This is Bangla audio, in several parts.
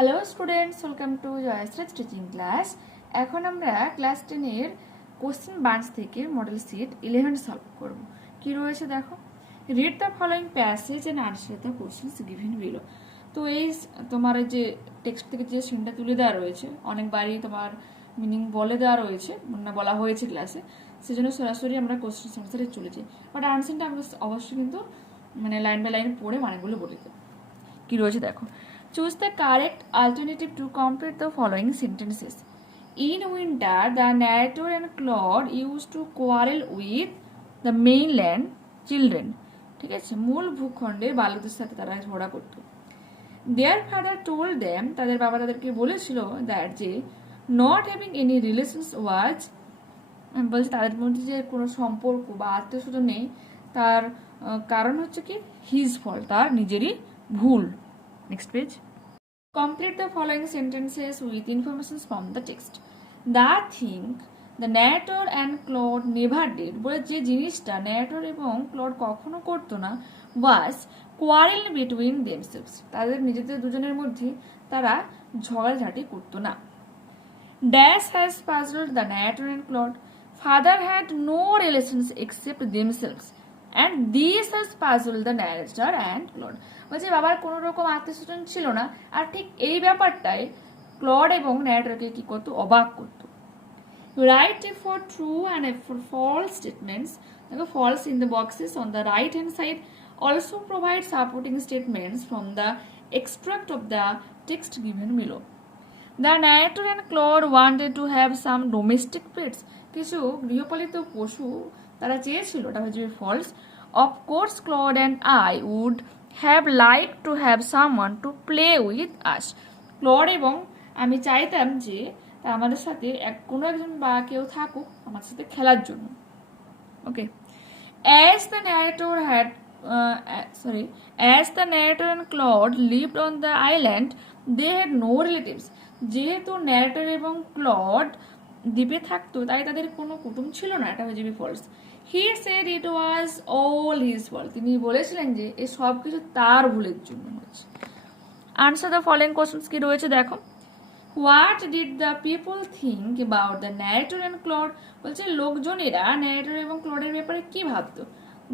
Hello students, welcome to Jayashree teaching class. এখন আমরা ক্লাস 10 এর কোশ্চেন বাঞ্চ থেকে মডেল সেট 11 সলভ করব। কি রয়েছে দেখো, read the following passage and answer the questions given below. তো এই তোমার যে টেক্সট থেকে যে সিনটা তুলে দেওয়া রয়েছে, অনেকবারই তোমার মিনিং বলে দেওয়া রয়েছে, না বলা হয়েছে ক্লাসে, সেজন্য সরাসরি আমরা কোশ্চেন আনসারে চলে যাই। বাট আনসারটা আমরা অবশ্যই কিন্তু মানে লাইন বাই লাইন পড়ে মানেগুলো বলে দেবো। কি রয়েছে দেখো, choose the correct alternative to complete the following sentences. In winter, the narrator and Claude used to quarrel with the mainland children. ঠিক আছে, মূল ভূখণ্ডের বালকদের সাথে তারা ঝগড়া করত। Their father told them, তাদের বাবা তাদেরকে বলেছিল that যে not having any relations was, বলছে তাদের মধ্যে যে কোনো সম্পর্ক বা আত্মীয় স্বজন নেই, তার কারণ হচ্ছে কি হিজ ফল্ট, তার নিজেরই ভুল। Next page. Complete the following sentences with information from the text. The thing the narrator and Claude never did, বলে যে জিনিসটা narrator এবং Claude কখনো করতো না, was quarrel between themselves, তাদের নিজেদের দুজনের মধ্যে তারা ঝগড়াঝাটি করতো না। Dash has puzzled the narrator and Claude. Father had no relations except themselves, and this has puzzled the narrator and Claude. বলছে বাবার কোনো রকম আত্মীয়স্বজন ছিল না, আর ঠিক এই ব্যাপারটাই ক্লড এবং ন্যারেটরকে কি করতো, অবাক করতো। Write for true and for false statements, দেখো false in the boxes on the right hand side. Also provide supporting statements from the extract of the text given below. The narrator and Claude wanted to have some domestic pets, কিছু গৃহপালিত পশু তারা চেয়েছিল, এটা হচ্ছে false. Of course Claude and I would have like to have someone to play with us, Claude এবং আমি চাইতাম যে আমাদের সাথে কোনো একজন বা কেউ থাকুক আমার সাথে খেলার জন্য। ওকে, as the narrator and Claude lived on the island, they had no relatives. যেহেতু ন্যারেটর এবং ক্লড দ্বীপে থাকতো তাই তাদের কোনো কুটুম ছিল না, এটা হচ্ছে false. He said it was all his fault, তিনি বলেছিলেন যে এই সব কিছু তার ভুলের জন্য হচ্ছে। আনসার দ্য ফলোইং কোশ্চেনস কি রয়েছে দেখো। What did the people think about the narrator and clod, বলছে লোকজনেরা ন্যারেটর এবং ক্লডের ব্যাপারে কি ভাবতো।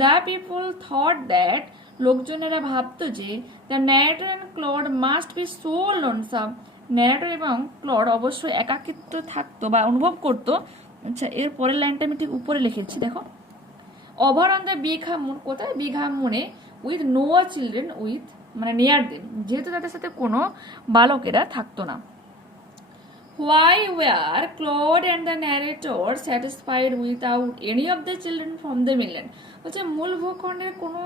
দ্য পিপল থট দ্যাট, লোকজনেরা ভাবতো যে the narrator and clod must be so lonesome, narrator এবং ক্লড অবশ্যই একাকিত্ব থাকতো বা অনুভব করতো। আচ্ছা, এর পরের লাইনটা আমি ঠিক উপরে লিখেছি দেখো, over on the big Hamun, কোথায় বিগ হামুনে, উইথ নো চিলড্রেন উইথ মানে নিয়ার দেম, যেহেতু তাদের সাথে কোনো বালকেরা থাকতো না। Why were Claude and the narrator satisfied without any of the children from the mainland? বলছে মূল ভূখণ্ডের কোনো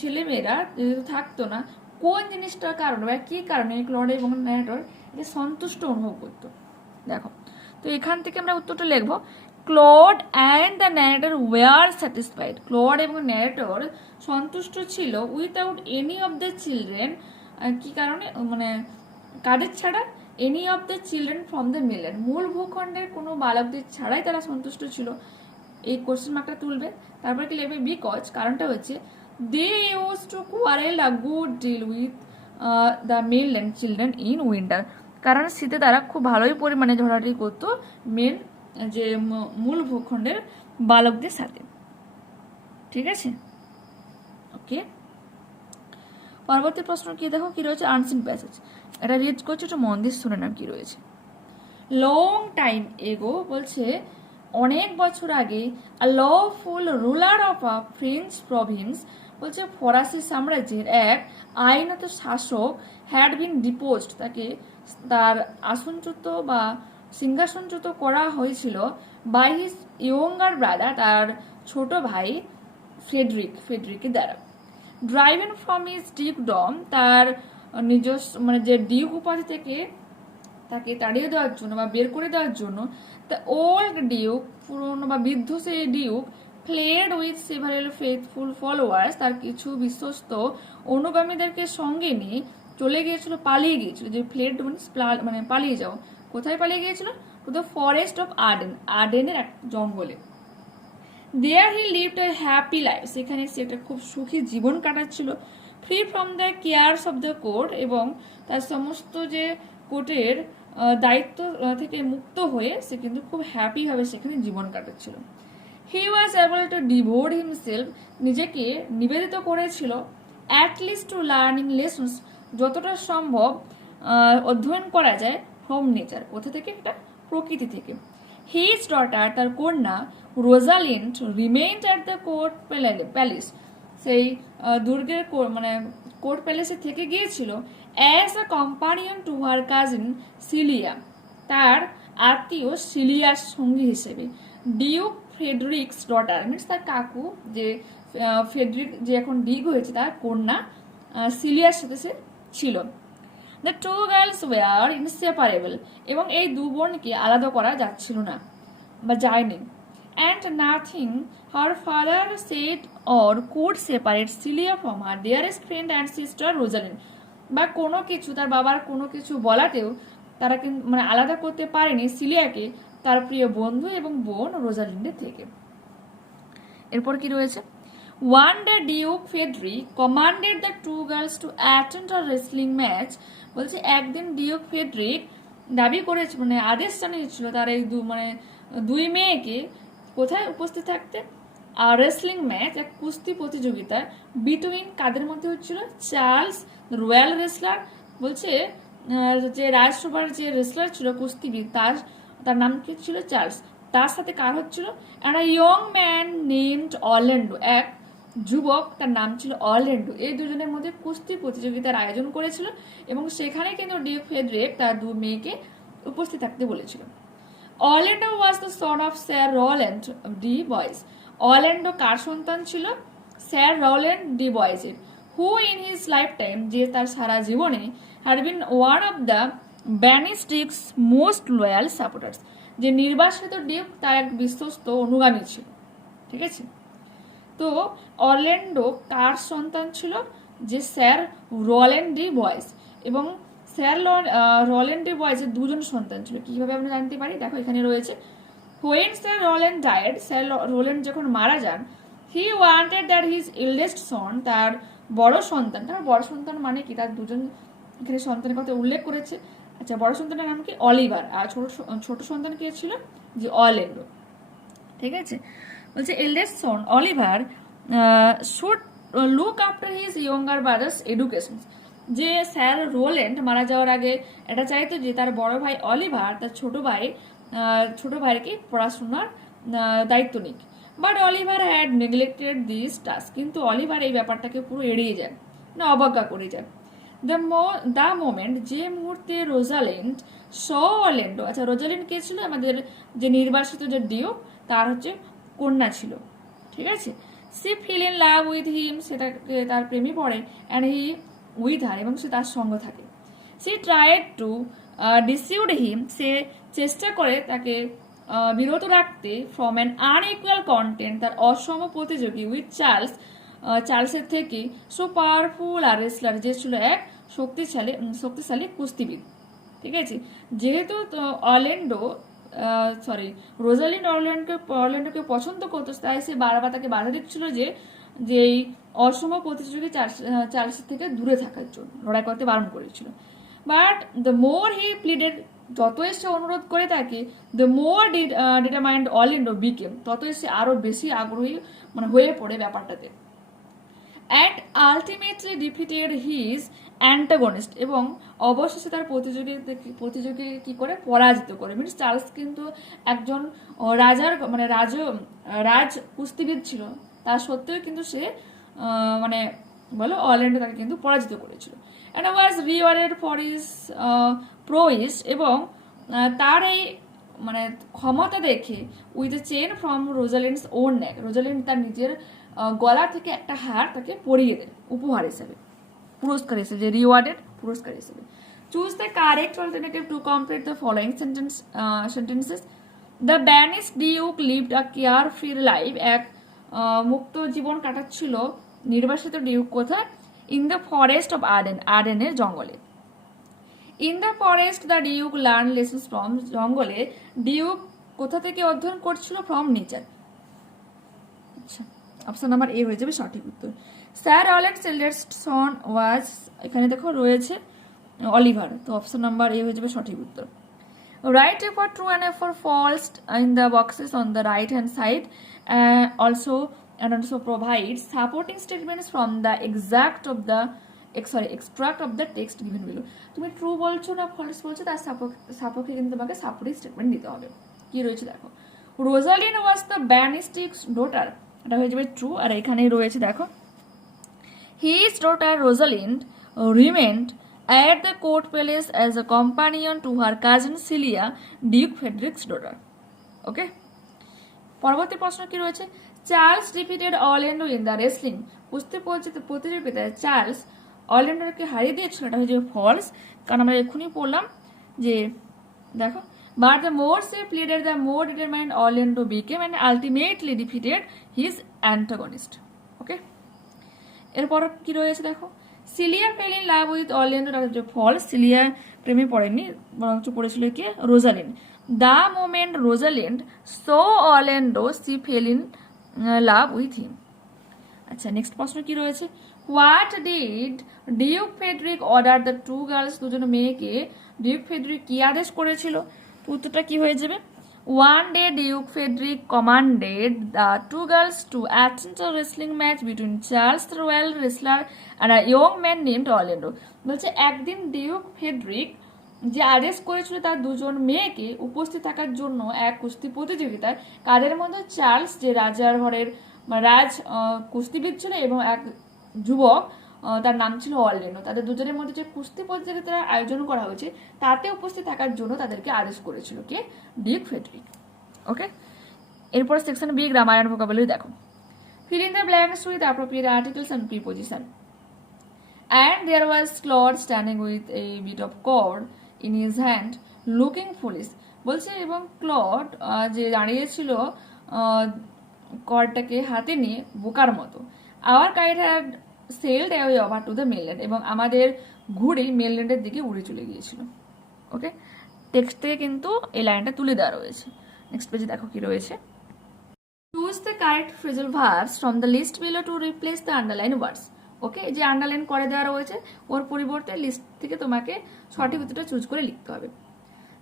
ছেলেমেয়েরা যেহেতু থাকতো না, কোন জিনিসটার কারণে বা কি কারণে ক্লড এবং ন্যারেটর এটা সন্তুষ্ট অনুভব করতো। দেখো, তো এখান থেকে আমরা উত্তরটা লিখবো, Claude and the narrator were satisfied, Claude এবং ন্যারেটর সন্তুষ্ট ছিল without any of the children, কি কারণে মানে কাদের ছাড়া, any of the children from the mainland, মূল ভূখণ্ডের কোনো বালকদের ছাড়াই তারা সন্তুষ্ট ছিল। এই কোশ্চেন মার্কটা তুলবে, তারপরে কি লিখবে বিকজ, কারণটা হচ্ছে they use to quarrel a good deal with the mainland children in winter, কারণ শীতে তারা খুব ভালোই পরিমাণে ঝগড়াঝাটি করতো মেন যে মূল ভূখণ্ডের বালকদের সাথে। ঠিক আছে, ওকে। পরবর্তী প্রশ্ন কি দেখো, কি রয়েছে আনসিন প্যাসেজ, এটা রিড করছে, একটু মন দিয়ে শুনে নাও কি রয়েছে। লং টাইম এগো, বলছে অনেক বছর আগে, a lawful ruler of a French province, বলছে ফরাসি সাম্রাজ্যের এক আইনত শাসক হ্যাড বিন ডিপোজড, তাকে তার আসনচ্যুত বা সিংহাসনচ্যুত করা হয়েছিল বাই হিজ ইয়ঙ্গার ব্রাদার, তার ছোট ভাই ফ্রেডরিকের দ্বারা। ড্রাইভেন ফ্রম হিজ ডিউকডম, তার নিজস্ব মানে যে ডিউক উপাধি থেকে তাকে তাড়িয়ে দেওয়ার জন্য বা বের করে দেওয়ার জন্য, দ্য ওল্ড ডিউক, পুরনো বা বৃদ্ধ সেই Duke, fled with several faithful followers, তার কিছু বিশ্বস্ত অনুগামীদেরকে সঙ্গে নিয়ে চলে গিয়েছিল, পালিয়ে গিয়েছিল। যে ফ্লেড মানে পালিয়ে যাও, কোথায় পালিয়ে গিয়েছিল, to the forest of Arden, আর্ডেনের এক জঙ্গলে। There he lived a happy life, সেখানে সে একটা খুব সুখী জীবন কাটাচ্ছিল। Free from the cares of the court, এবং তার সমস্ত যে কোর্টের দায়িত্ব থেকে মুক্ত হয়ে সে কিন্তু খুব হ্যাপিভাবে সেখানে জীবন কাটাচ্ছিল। He was able to devote himself, নিজেকে নিবেদিত করেছিল at least to learning lessons, যতটা সম্ভব অধ্যয়ন করা যায় ফ্রম নেচার, কোথা থেকে, এটা প্রকৃতি থেকে। হিজ ডটার, তার কন্যা Rosalind remained at the court palace, সেই দুর্গের মানে কোর্ট প্যালেসে থেকে গিয়েছিল as a companion to her cousin Celia, তার আত্মীয় সিলিয়ার সঙ্গী হিসেবে। ডিউক ফ্রেডরিক্স ডটার মিনস তার কাকু, যে ফ্রেডরিক যে এখন ডিগ হয়েছে, তার কন্যা সিলিয়ার সাথে সে ছিল। The two girls were inseparable, এবং এই দু বোনকে আলাদা করা যাচ্ছিল না বা যায়নি। And nothing her father said or could separate Celia from her dearest friend and sister Rosalind, বা কোনো কিছু, তার বাবার কোনো কিছু বলাতেও তারা কিন্তু মানে আলাদা করতে পারেনি সিলিয়াকে তার প্রিয় বন্ধু এবং বোন রোজালিন্ডের থেকে। এরপর কি রয়েছে, one day duke Frederick commanded the two girls to attend a wrestling match, বলছে একদিন ডিউক ফেডরিক দাবি করেছে, মানে আদেশ জানিয়েছিল তার এই দুই মেয়েকে কোথায় উপস্থিত থাকতে, আর রেসলিং ম্যাচ, এক কুস্তি প্রতিযোগিতা, বিটুইন কাদের মধ্যে হচ্ছিল, চার্লস রয়্যাল রেসলার, বলছে যে রাজসভার যে রেসলার ছিল কুস্তিবিদ, তার নাম কি ছিল, চার্লস, তার সাথে কার হচ্ছিল, and a young man named Orlando, এক যুবক তার নাম ছিল অরল্যান্ডো। এই দুজনের মধ্যে কুস্তি প্রতিযোগিতার আয়োজন করেছিল এবং সেখানে কিন্তু ডিউক ফেডরিক তার দু মেয়েকে উপস্থিত থাকতে বলেছিল। Orlando was the son of Sir Rowland de Boys, Orlando কার সন্তান ছিল, স্যার রল্যান্ড ডি বয়েজের, who in his lifetime, যে তার সারা জীবনে had been one of the banished duke's most loyal supporters, যে নির্বাসিত ডিউক তার এক বিশ্বস্ত অনুগামী ছিল। ঠিক আছে, তো অরল্যান্ডো কার সন্তান ছিল, যে স্যার রল্যান্ড ডি বয়েজ, এবং স্যার রল্যান্ড ডি বয়েজের দুজন সন্তান ছিল। কিভাবে আমরা জানতে পারি, দেখো এখানে রয়েছে, when Sir Rowland died, Sir Rowland যখন মারা যান, he wanted that his eldest son, তার বড় সন্তান মানে কি, তার দুজন এখানে সন্তানের কথা উল্লেখ করেছে। আচ্ছা, বড় সন্তানের নাম কি, অলিভার, আর ছোট সন্তান কে ছিল, যে অরল্যান্ডো। ঠিক আছে, বলছে eldest Son Oliver should look after his younger brothers education, যে স্যার রোল্যান্ড মারা যাওয়ার আগে এটা চাইতো যে তার বড় ভাই অলিভার তার ছোট ভাইকে পড়াশোনার দায়িত্ব নিক। But Oliver had neglected this task, কিন্তু অলিভার এই ব্যাপারটাকে পুরো এড়িয়ে যায়, না অবজ্ঞা করে যায়। দ্য মোমেন্ট, যে মুহূর্তে রোজালিন্ড স অরল্যান্ডো, আচ্ছা রোজালিন্ড কে ছিল, আমাদের যে নির্বাসিত যে ডিউক তার হচ্ছে কন্যা ছিল। ঠিক আছে, she feel in love with him, সেটাকে তার প্রেমে পড়ে, অ্যান্ড হি উইথ হার, এবং সে তার সঙ্গে থাকে। সি ট্রাইড টু ডিসিউড হিম, সে চেষ্টা করে তাকে বিরত রাখতে ফ্রম অ্যান আনইকুয়াল কন্টেন্ট, তার অসম প্রতিযোগী উইথ চার্লসের থেকে সো পাওয়ারফুল আর রেসলার, যে ছিল এক শক্তিশালী কুস্তিবিদ। ঠিক আছে, যেহেতু রোজালিন্ড অরল্যান্ডোকে পছন্দ করতো, তাই সে বারবার তাকে বাধা দিচ্ছিল যে এই অসম প্রতিযোগী চার্লসের থেকে দূরে থাকার জন্য, লড়াই করতে বারণ করেছিল। But the more he pleaded, যতই সে অনুরোধ করে তাকে, the more determined Orlando became, ততই সে আরো বেশি আগ্রহী হয়ে পড়ে ব্যাপারটাতে। And ultimately defeated his antagonist, এবং অবশেষে তার প্রতিযোগী কি করে পরাজিত করে। মিনস চার্লস কিন্তু একজন রাজ কুস্তিবিদ ছিল, তা সত্ত্বেও কিন্তু সে অরল্যান্ডো তাকে কিন্তু পরাজিত করেছিল। And was rewarded for his prowess, এবং তার এই ক্ষমতা দেখে with a chain from Rosalind's own neck, Rosalind তার নিজের গলা থেকে একটা হার তাকে পরিয়ে দেন উপহার হিসেবে, পুরস্কার হিসেবে, যে রিওয়ার্ডেড পুরস্কার হিসেবে। Choose the correct alternative to complete the following sentences. The ব্যানিস্ট Duke lived a care free life, এক মুক্ত জীবন কাটাচ্ছিল নির্বাসিত ডিউক কোথায়, ইন দ্য ফরেস্ট অফ আর্ডেনের জঙ্গলে। In the forest the Duke learn lessons from, জঙ্গলে ডিউক কোথা থেকে অধ্যয়ন করছিল, ফ্রম নেচার। আচ্ছা, অপশন নাম্বার এ হয়ে যাবে সঠিক উত্তর। স্যার রলেন্ডস এল্ডেস্ট সন ওয়াজ, এখানে দেখো রয়েছে অলিভার, তো অপশন নাম্বার এ হয়ে যাবে সঠিক উত্তর। Write A for true and A for false in the boxes on the right hand side. Also provide supporting statements from the extract of the text given below. তুমি ট্রু বলছো না ফলস বলছো, তার সাপোর্টে কিন্তু তোমাকে সাপোর্টিং স্টেটমেন্ট দিতে হবে। কি রয়েছে দেখো, রোজালিন ওয়াজ দ্য ব্যানিস্টিক্স ডটার, এটা হয়ে যাবে ট্রু। আর এখানেই রয়েছে দেখো, his daughter Rosalind remained at the court palace as a companion to her cousin Celia, Duke Frederick's daughter. Okay? পরবর্তী প্রশ্ন কি রয়েছে, Charles defeated Orlando in the wrestling, কুস্তি প্রতিযোগিতায় চার্লস অরল্যান্ডোকে হারিয়ে দিয়েছিল, এটা হচ্ছে ফলস, কারণ আমরা এক্ষুনি পড়লাম যে দেখো, but the more she pleaded the more determined Orlando became and ultimately defeated his antagonist. Okay? এরপর কি রয়েছে দেখো, Celia fell in love with Orlando, এটা ফলস, সিলিয়া প্রেমে পড়েনি, বরঞ্চ পড়েছিল কি Rosalind. The moment Rosalind saw Orlando she fell in love with him. আচ্ছা, নেক্সট প্রশ্ন কি রয়েছে, what did duke Frederick order the two girls, দুজন মেয়েকে ডিউক ফেডরিক কি আদেশ করেছিল? উত্তরটা কি হয়ে যাবে, One day Duke Frederick commanded the two girls to attend a wrestling match between Charles the royal wrestler and a young man named Orlando. বলছে একদিন ডিউক ফেডরিক যে আদেশ করেছিল তার দুজন মেয়েকে উপস্থিত থাকার জন্য এক কুস্তি প্রতিযোগিতায়, কাদের মধ্যে চার্লস যে রাজার ঘরের রাজ কুস্তিবিদ ছিল এবং এক যুবক তার নাম ছিল অরল্যান্ডো, তাদের দুজনের মধ্যে যে কুস্তি প্রতিযোগিতার আয়োজন করা হয়েছে তাতে উপস্থিত থাকার জন্য তাদেরকে আদেশ করেছিল কে, ডিউক ফেডরিক। ওকে, এরপর section B grammar and vocabulary দেখো, fill in the blanks with appropriate articles and preposition. And there was Claude standing with a bit of cord in his hand looking foolish, বলছে এবং ক্লড যে দাঁড়িয়েছিল কর্ডটাকে হাতে নিয়ে বোকার মতো। Our kite had sailed away over to the mainland, এবং আমাদের ঘুড়ি মেনল্যান্ডের দিকে উড়ে চলে গিয়েছিল। ওকে, টেক্সটে কিন্তু এই লাইনটা তুলে দেওয়া রয়েছে। নেক্সট পেজে দেখো কি রয়েছে, choose the correct phrasal verbs from the list below to replace the underlined words. Okay, যে আন্ডারলাইন করে দেওয়া রয়েছে ওর পরিবর্তে লিস্ট থেকে তোমাকে সঠিক উত্তরটা চুজ করে লিখতে হবে।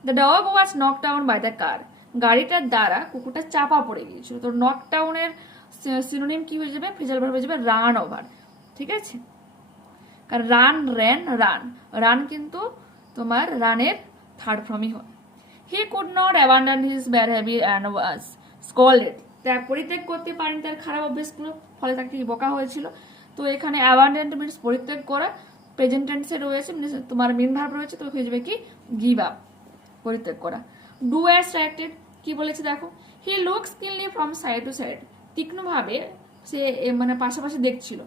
The dog was knock down by the car, গাড়িটার দ্বারা কুকুরটা চাপা পড়ে গিয়েছিল। তো নক ডাউনের সিনোনিম কি হয়ে যাবে, ফ্রেজাল ভার্ব হয়ে যাবে রান ওভার। ঠিক আছে, কারণ রান, র্যান, রান, রান কিন্তু তোমার রানের থার্ড ফর্মই হয়। He could not abandon his bad habit and was scolded, ত্যাগ পরিত্যাগ করতে পারেনি তার খারাপ অভ্যাসগুলো, ফলে তাকে বকা হয়েছিল। তো এখানে অ্যাবান্ডন মিনস পরিত্যাগ করা, প্রেজেন্ট টেন্সে রয়েছে, তোমার মেইন ভার্ব রয়েছে, তো হয়ে যাবে কি গিভ আপ, পরিত্যাগ করা। ডু অ্যাস্ট্রাক্টেড কি বলেছে দেখো, he looks keenly from side to side, তীক্ষ্ণভাবে সে মানে পাশাপাশি দেখছিল।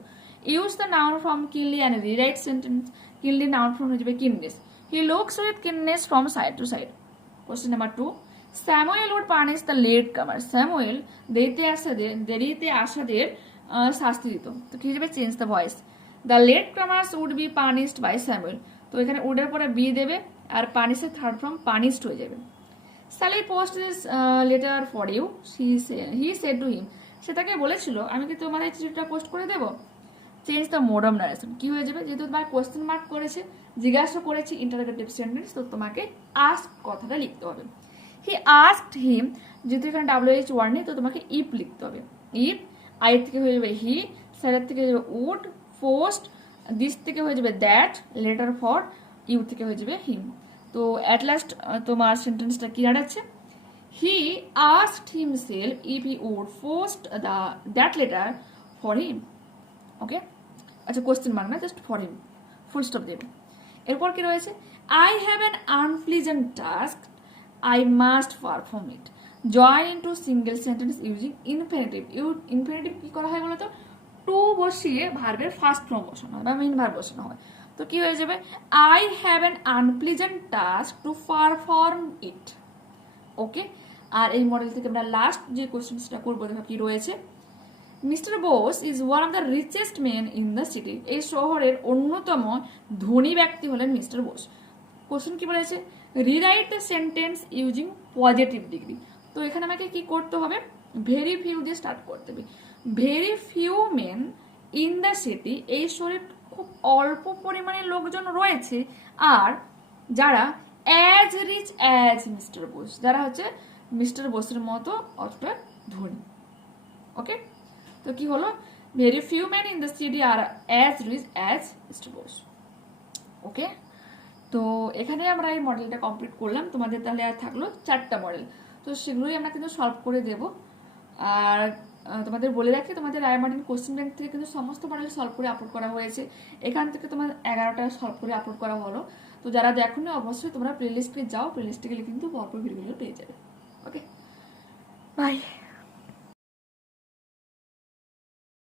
Use the noun from keenly and rewrite sentence, keenly noun from হয়ে যাবে keenness, he looks with keenness from side to side. Question number 2, Samuel would punish the late comer, Samuel দেরিতে আসাদের শাস্তি দিত। তো কি যাবে, change the voice, the late comers would be punished by Samuel. তো এখানে উডের পরে বি দেবে আর পানিশের থার্ড ফর্ম পানিশড হয়ে যাবে। Shall I post this letter for you, he said to him, সে তাকে বলেছিল আমি কি তোমার এই চিঠিটা পোস্ট করে দেবো। Change the mode of narration, কি হয়ে যাবে, যেহেতু তোমার কোশ্চেন মার্ক করেছে, জিজ্ঞাসা করেছি ইন্টারোগেটিভ সেন্টেন্স, তো তোমাকে আস্ক কথাটা লিখতে হবে। হি আস্কড হিম, যেহেতু এখানে WH ওয়ার্ড নেই, তো তোমাকে ইফ লিখতে হবে। ইফ, আই থেকে হয়ে যাবে হি, স্যারের থেকে হয়ে যাবে উড, পোস্ট, দিস থেকে হয়ে যাবে দ্যাট, লেটার ফর ইউ থেকে হয়ে যাবে হিম। তো অ্যাট লাস্ট তোমার সেন্টেন্সটা কি দাঁড়াচ্ছে, he asked himself if he would post that letter for him. Okay, আচ্ছা কোশ্চেন মার্ক না, just for him, full stop দেবে। এরপর কি রয়েছে, I have an unpleasant task, I must perform it, join into single sentence using infinitive. Infinitive কি করা হয় বলতো, টু বসিয়ে ভার্বের ফার্স্ট ফর্ম বসানো হয় বা মেইন ভার্ব বসানো হয়। তো কি হয়ে যাবে, I have an unpleasant task to perform it. Okay, আর এই মডেল থেকে আমরা লাস্ট যে কোশ্চেনটা করবো দেখো কি রয়েছে, mister Bose is one of the richest man in the city, এই শহরের অন্যতম ধনী ব্যক্তি হলেন মিস্টার বোস। কোশ্চেন কি বলেছে, rewrite the sentence using positive degree. তো এখানে আমাকে কি করতে হবে, ভেরি ফিউ দিয়ে স্টার্ট করতে হবে। Very few men in the city, এই শহরে খুব অল্প পরিমাণে লোকজন রয়েছে, আর যারা as rich as mister Bose, যারা হচ্ছে মিস্টার বোসের মতো অতটা ধনী। ওকে, তো কি হলো, very few man in the city are as rich as mister Bose. Okay, তো এখানে আমরা এই মডেলটা কমপ্লিট করলাম। তোমাদের তাহলে আর থাকলো 4টা মডেল, তো সেগুলোই আমরা কিন্তু সলভ করে দেব। আর তোমাদের বলে রাখি, তোমাদের রায়মার্টিন কোশ্চেন ব্যাংক থেকে কিন্তু সমস্ত মডেল সলভ করে আপলোড করা হয়েছে। এখান থেকে তোমার 11টা সলভ করে আপলোড করা হলো। তো যারা দেখোনি অবশ্যই তোমরা প্লেলিস্টে যাও, প্লেলিস্টে গেলে কিন্তু পরপর ভিডিওগুলো পেয়ে যাবে। ওকে, বাই।